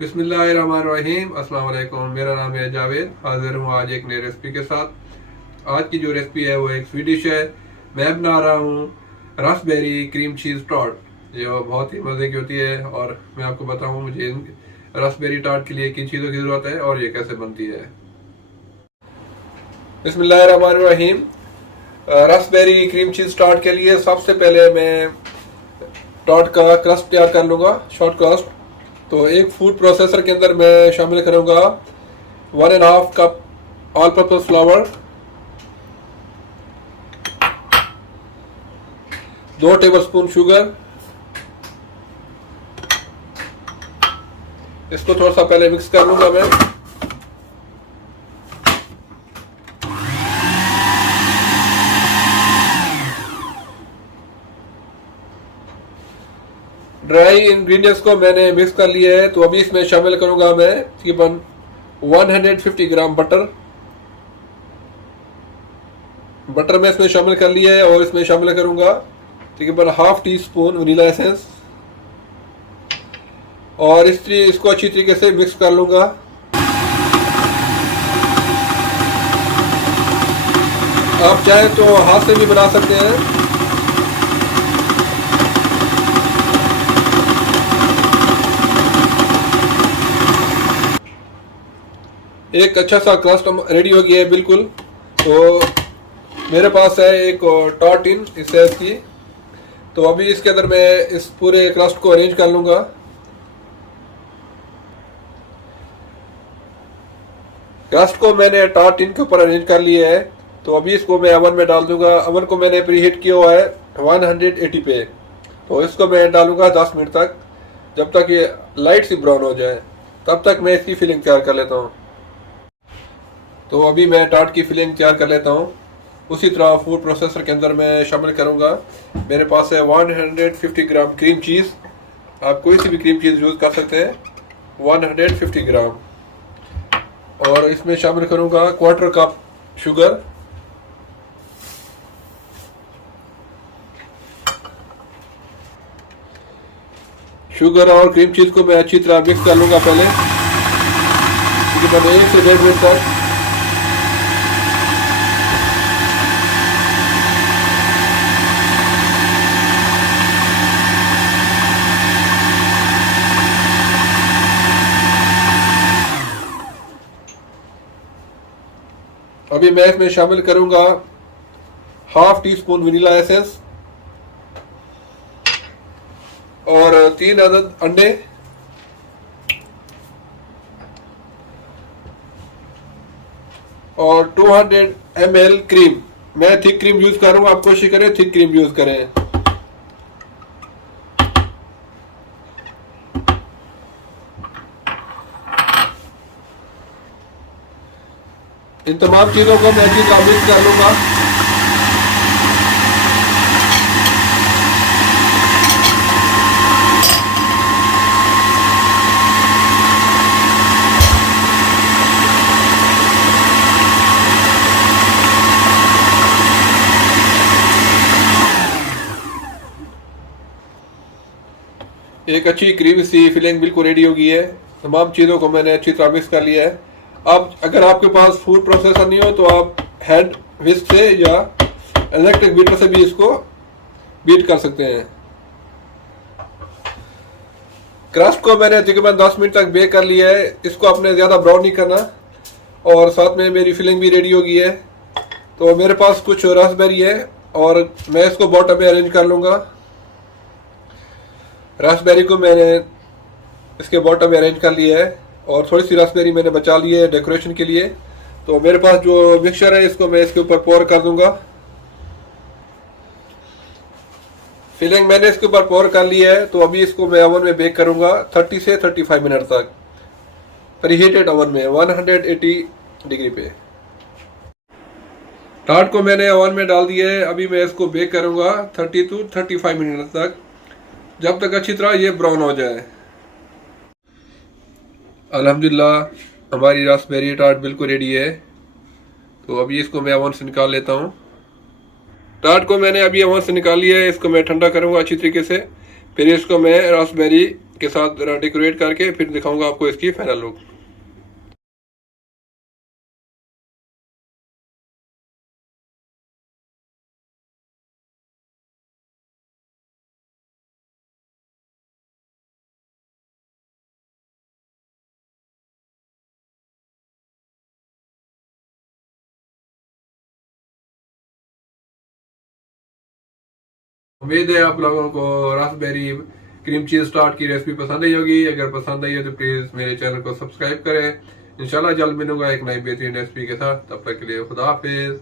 बिस्मिल्लाहिर्रहमानिर्रहीम। अस्सलाम वालेकुम। मेरा नाम है जावेद। हाजिर हूँ आज एक नई रेसिपी के साथ। आज की जो रेसिपी है वो एक स्वीट डिश है। मैं बना रहा हूँ रास्पबेरी क्रीम चीज़ टार्ट, जो बहुत ही मज़े की होती है। और मैं आपको बताऊँ मुझे रास्पबेरी टार्ट के लिए किन चीज़ों की ज़रूरत है और ये कैसे बनती है। बिस्मिल्लाहिर्रहमानिर्रहीम। रास्पबेरी क्रीम चीज़ टार्ट के लिए सबसे पहले मैं टार्ट का क्रस्ट तैयार कर लूँगा, शॉर्ट क्रस्ट। तो एक फूड प्रोसेसर के अंदर मैं शामिल करूंगा 1.5 cup all purpose flower, 2 tablespoon sugar. इसको थोड़ा सा पहले मिक्स कर लूंगा मैं। ड्राई इंग्रेडिएंट्स को मैंने मिक्स कर लिया है। तो अभी इसमें शामिल करूंगा मैं तकरीबन 150 ग्राम बटर में इसमें शामिल कर लिया है। और इसमें शामिल करूंगा तकरीबन half tea spoon vanilla essence. और इसको अच्छी तरीके से मिक्स कर लूंगा। आप चाहे तो हाथ से भी बना सकते हैं। एक अच्छा सा क्रस्ट रेडी हो गया है बिल्कुल। तो मेरे पास है एक टार्ट टिन इस साइज की। तो अभी इसके अंदर मैं इस पूरे क्रस्ट को अरेंज कर लूंगा। क्रस्ट को मैंने टार्ट टिन के ऊपर अरेंज कर लिया है। तो अभी इसको मैं अवन में डाल दूंगा। अवन को मैंने प्री हीट किया हुआ है 180 पे। तो इसको मैं डालूंगा 10 मिनट तक, जब तक ये लाइट सी ब्राउन हो जाए। तब तक मैं इसकी फिलिंग तैयार कर लेता हूँ। तो अभी मैं टार्ट की फिलिंग तैयार कर लेता हूँ। उसी तरह फूड प्रोसेसर के अंदर मैं शामिल करूँगा, मेरे पास है 150 ग्राम क्रीम चीज़। आप कोई सी भी क्रीम चीज़ यूज़ कर सकते हैं, 150 ग्राम। और इसमें शामिल करूँगा 1/4 कप शुगर। शुगर और क्रीम चीज़ को मैं अच्छी तरह मिक्स कर लूँगा पहले, तकरीबन 1 से 1.5 मिनट तक। अभी मैं इसमें शामिल करूंगा half tea spoon vanilla essence और 3 अदद अंडे और 200 ml क्रीम। मैं थिक क्रीम यूज करूंगा, आप कोशिश करें थिक क्रीम यूज करें। इन तमाम चीजों को मैं अच्छी तरह मिक्स कर लूंगा। एक अच्छी क्रीमी सी फिलिंग बिल्कुल रेडी हो गई है। तमाम चीज़ों को मैंने अच्छी तरह मिक्स कर लिया है। अब अगर आपके पास फूड प्रोसेसर नहीं हो तो आप हैंड विस्क से या इलेक्ट्रिक बीटर से भी इसको बीट कर सकते हैं। क्रस्ट को मैंने तकरीबन 10 मिनट तक बेक कर लिया है। इसको आपने ज़्यादा ब्राउन नहीं करना। और साथ में मेरी फिलिंग भी रेडी हो गई है। तो मेरे पास कुछ रास्पबेरी है और मैं इसको बॉटम में अरेंज कर लूँगा। रास्पबेरी को मैंने इसके बॉटम में अरेंज कर लिया है और थोड़ी सी रास्पबेरी मैंने बचा ली है डेकोरेशन के लिए। तो मेरे पास जो मिक्सचर है इसको मैं इसके ऊपर पोर कर दूंगा। फिलिंग मैंने इसके ऊपर पोर कर लिया है। तो अभी इसको मैं ओवन में बेक करूंगा 30 से 35 मिनट तक, प्रीहीटेड ओवन में 180 डिग्री पे। टार्ट को मैंने ओवन में डाल दिया है। अभी मैं इसको बेक करूंगा 30 to 35 मिनट तक, जब तक अच्छी तरह ये ब्राउन हो जाए। अल्हम्दुलिल्लाह हमारी रास्पबेरी टार्ट बिल्कुल रेडी है। तो अभी इसको मैं ओवन से निकाल लेता हूँ। टार्ट को मैंने अभी ओवन से निकाल लिया है। इसको मैं ठंडा करूँगा अच्छी तरीके से। फिर इसको मैं रास्पबेरी के साथ डेकोरेट करके फिर दिखाऊंगा आपको इसकी फाइनल लुक। उम्मीद है आप लोगों को रास्पबेरी क्रीम चीज टार्ट की रेसिपी पसंद आई होगी। अगर पसंद आई है तो प्लीज मेरे चैनल को सब्सक्राइब करें। इंशाल्लाह जल्द मिलूंगा एक नई बेहतरीन रेसिपी के साथ। तब तक के लिए खुदा हाफिज।